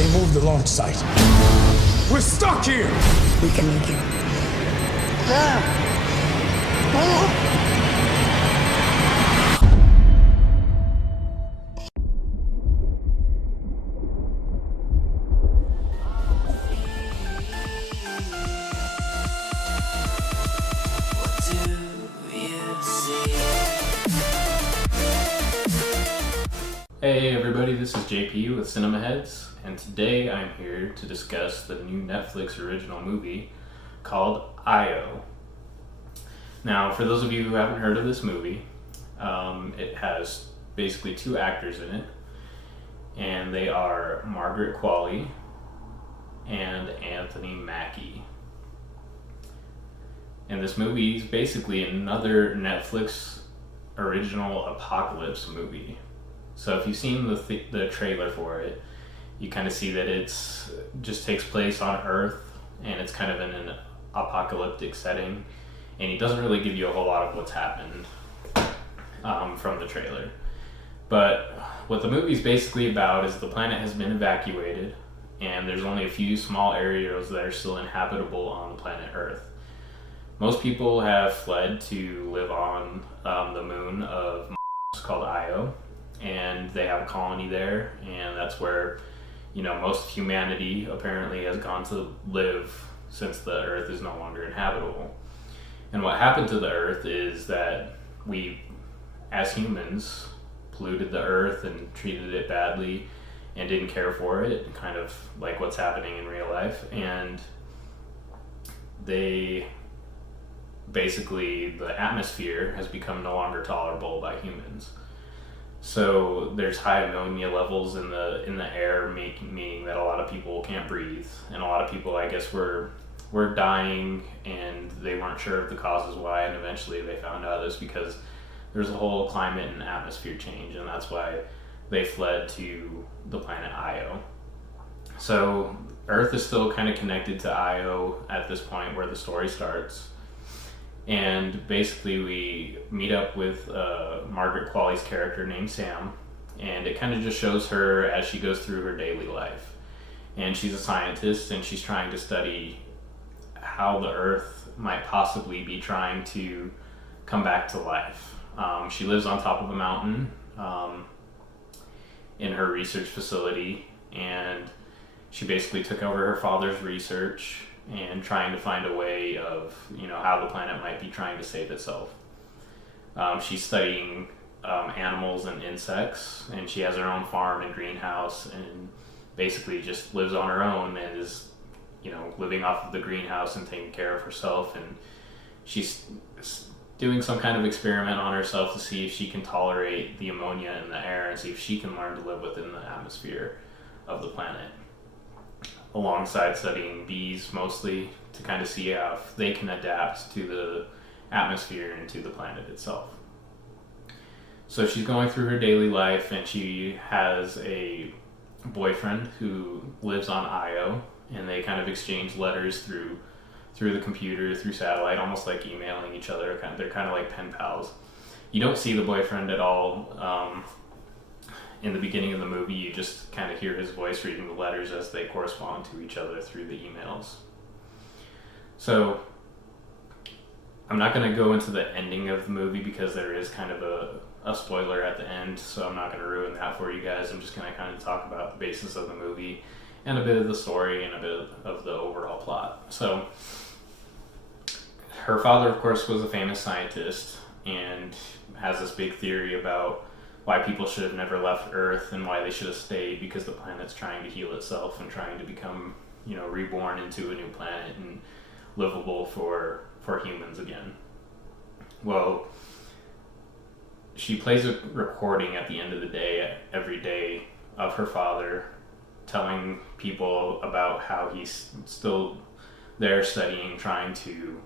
They moved the launch site. We're stuck here! We can make it. Hey everybody, this is JP with Headz, and today I'm here to discuss the new Netflix original movie called I.O. Now, for those of you who haven't heard of this movie, it has basically two actors in it, and they are Margaret Qualley and Anthony Mackie. And this movie is basically another Netflix original apocalypse movie. So if you've seen the trailer for it, you kind of see that it's just takes place on Earth, and it's kind of in an apocalyptic setting, and it doesn't really give you a whole lot of what's happened from the trailer. But what the movie's basically about is the planet has been evacuated, and there's only a few small areas that are still inhabitable on the planet Earth. Most people have fled to live on the moon of Mars called Io, and they have a colony there, and that's where, most of humanity apparently has gone to live since the Earth is no longer inhabitable. And what happened to the Earth is that we, as humans, polluted the Earth and treated it badly and didn't care for it, kind of like what's happening in real life. And the atmosphere has become no longer tolerable by humans. So there's high ammonia levels in the air, meaning that a lot of people can't breathe, and a lot of people, I guess, were dying, and they weren't sure of the causes why, and eventually they found out it's because there's a whole climate and atmosphere change, and that's why they fled to the planet Io. So Earth is still kind of connected to Io at this point where the story starts. And basically we meet up with Margaret Qualley's character named Sam, and it kind of just shows her as she goes through her daily life. And she's a scientist, and she's trying to study how the Earth might possibly be trying to come back to life. She lives on top of a mountain in her research facility, and she basically took over her father's research and trying to find a way of, how the planet might be trying to save itself. She's studying animals and insects, and she has her own farm and greenhouse, and basically just lives on her own and is, living off of the greenhouse and taking care of herself. And she's doing some kind of experiment on herself to see if she can tolerate the ammonia in the air and see if she can learn to live within the atmosphere of the planet, alongside studying bees mostly to kind of see how they can adapt to the atmosphere and to the planet itself. So she's going through her daily life, and she has a boyfriend who lives on Io, and they kind of exchange letters through the computer, through satellite, almost like emailing each other. They're kind of like pen pals. You don't see the boyfriend at all. In the beginning of the movie, you just kind of hear his voice reading the letters as they correspond to each other through the emails. So I'm not going to go into the ending of the movie because there is kind of a spoiler at the end, so I'm not going to ruin that for you guys. I'm just going to kind of talk about the basis of the movie and a bit of the story and a bit of the overall plot. So her father, of course, was a famous scientist and has this big theory about why people should have never left Earth and why they should have stayed, because the planet's trying to heal itself and trying to become, reborn into a new planet and livable for humans again. Well, she plays a recording at the end of the day, every day, of her father telling people about how he's still there studying, trying to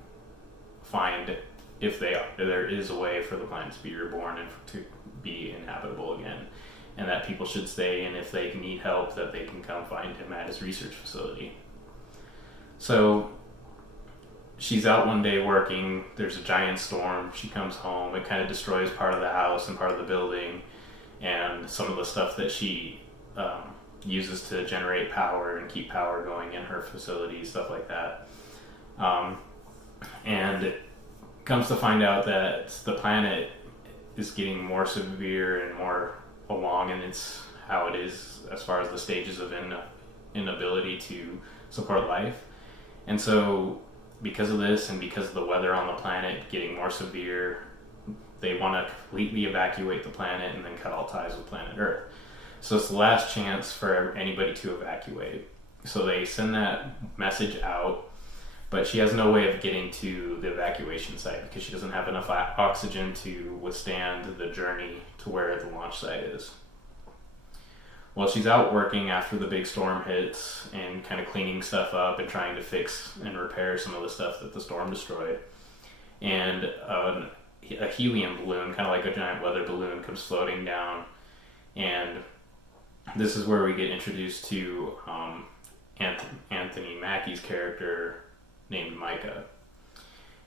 find if there is a way for the planet to be reborn and to be inhabitable again, and that people should stay, and if they need help, that they can come find him at his research facility. So she's out one day working, there's a giant storm, she comes home, it kind of destroys part of the house and part of the building, and some of the stuff that she uses to generate power and keep power going in her facility, stuff like that. And it comes to find out that the planet is getting more severe and more along in its how it is as far as the stages of inability to support life. And so because of this and because of the weather on the planet getting more severe, they want to completely evacuate the planet and then cut all ties with planet Earth. So it's the last chance for anybody to evacuate. So they send that message out, but she has no way of getting to the evacuation site because she doesn't have enough oxygen to withstand the journey to where the launch site is. Well, she's out working after the big storm hits and kind of cleaning stuff up and trying to fix and repair some of the stuff that the storm destroyed. And a helium balloon, kind of like a giant weather balloon, comes floating down. And this is where we get introduced to Anthony Mackie's character named Micah.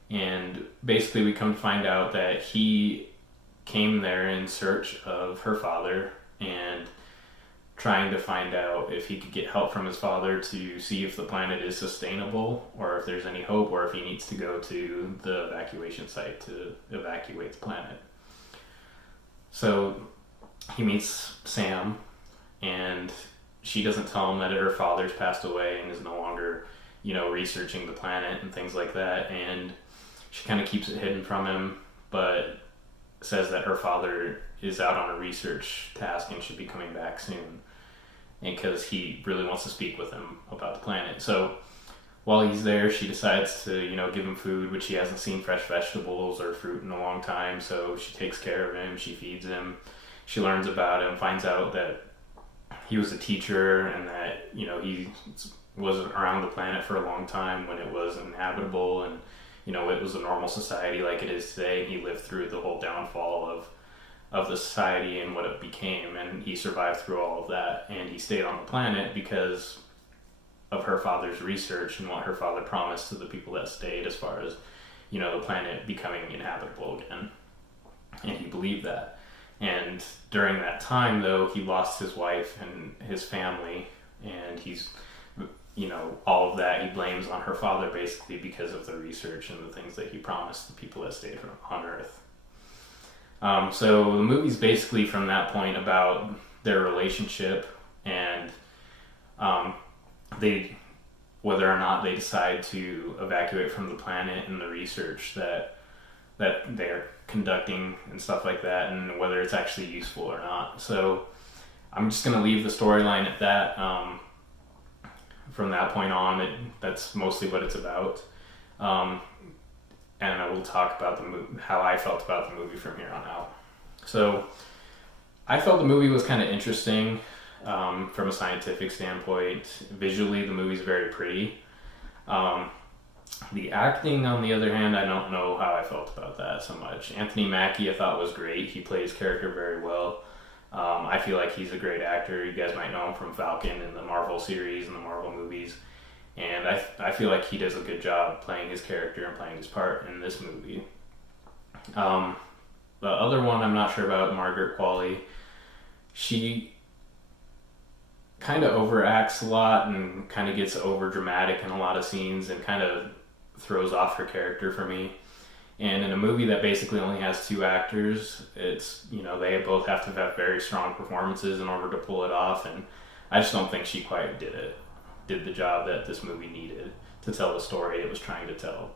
And basically we come to find out that he came there in search of her father and trying to find out if he could get help from his father to see if the planet is sustainable or if there's any hope or if he needs to go to the evacuation site to evacuate the planet. So he meets Sam, and she doesn't tell him that her father's passed away and is no longer, researching the planet and things like that. And she kind of keeps it hidden from him, but says that her father is out on a research task and should be coming back soon, and because he really wants to speak with him about the planet. So while he's there, she decides to, give him food, which he hasn't seen fresh vegetables or fruit in a long time. So she takes care of him, she feeds him, she learns about him, finds out that he was a teacher and that, he was around the planet for a long time when it was inhabitable and, it was a normal society like it is today. He lived through the whole downfall of the society and what it became, and he survived through all of that, and he stayed on the planet because of her father's research and what her father promised to the people that stayed as far as, the planet becoming inhabitable again. And he believed that. And during that time, though, he lost his wife and his family, and he's, all of that he blames on her father basically because of the research and the things that he promised the people that stayed on Earth. So the movie's basically from that point about their relationship and whether or not they decide to evacuate from the planet and the research that they're conducting and stuff like that, and whether it's actually useful or not. So I'm just going to leave the storyline at that. From that point on, that's mostly what it's about. And I will talk about how I felt about the movie from here on out. So I felt the movie was kind of interesting from a scientific standpoint. Visually, the movie's very pretty. The acting, on the other hand, I don't know how I felt about that so much. Anthony Mackie I thought was great. He played his character very well. I feel like he's a great actor. You guys might know him from Falcon and the Marvel series and the Marvel movies. And I feel like he does a good job playing his character and playing his part in this movie. The other one I'm not sure about, Margaret Qualley. She kind of overacts a lot and kind of gets over dramatic in a lot of scenes and kind of throws off her character for me. And in a movie that basically only has two actors, it's, they both have to have very strong performances in order to pull it off, and I just don't think she quite did the job that this movie needed to tell the story it was trying to tell.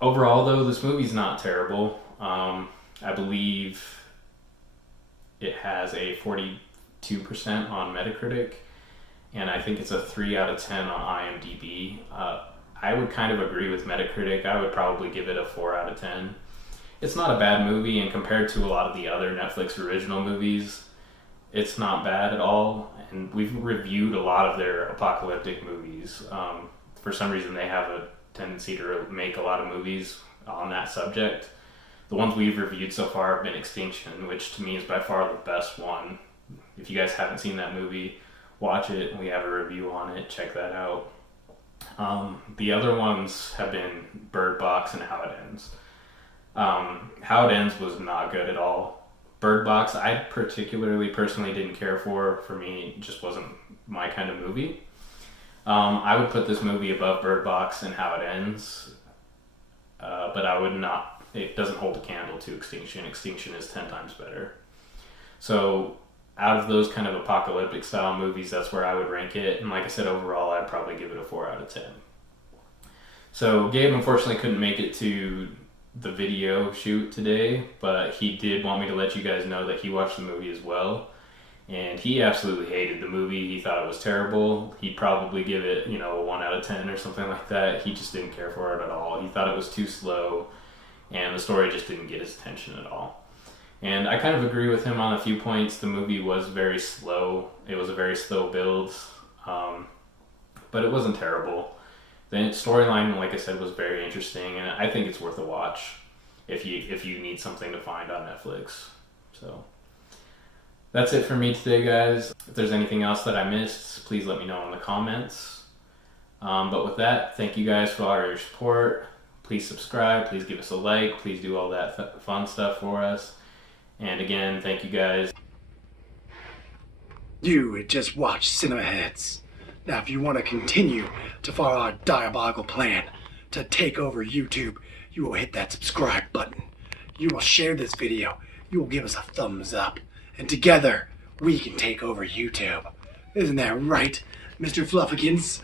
Overall, though, this movie's not terrible. I believe it has a 42% on Metacritic, and I think it's a 3 out of 10 on IMDb. I would kind of agree with Metacritic. I would probably give it a 4 out of 10. It's not a bad movie, and compared to a lot of the other Netflix original movies, it's not bad at all. And we've reviewed a lot of their apocalyptic movies. For some reason, they have a tendency to make a lot of movies on that subject. The ones we've reviewed so far have been Extinction, which to me is by far the best one. If you guys haven't seen that movie, watch it. We have a review on it. Check that out. The other ones have been Bird Box and How It Ends. How It Ends was not good at all. Bird Box, I personally didn't care for. For me, it just wasn't my kind of movie. I would put this movie above Bird Box and how it ends, but I would not. It doesn't hold a candle to Extinction. Extinction is 10 times better. So out of those kind of apocalyptic style movies, that's where I would rank it. And like I said, overall, I'd probably give it a 4 out of 10. So Gabe unfortunately couldn't make it to the video shoot today, but he did want me to let you guys know that he watched the movie as well. And he absolutely hated the movie. He thought it was terrible. He'd probably give it, a 1 out of 10 or something like that. He just didn't care for it at all. He thought it was too slow, and the story just didn't get his attention at all. And I kind of agree with him on a few points. The movie was very slow. It was a very slow build, but it wasn't terrible. The storyline, like I said, was very interesting, and I think it's worth a watch if you need something to find on Netflix. So that's it for me today, guys. If there's anything else that I missed, please let me know in the comments. But with that, thank you guys for all your support. Please subscribe. Please give us a like. Please do all that fun stuff for us. And again, thank you guys. You had just watched Cinema Heads. Now, if you want to continue to follow our diabolical plan to take over YouTube, you will hit that subscribe button. You will share this video. You will give us a thumbs up. And together, we can take over YouTube. Isn't that right, Mr. Fluffykins?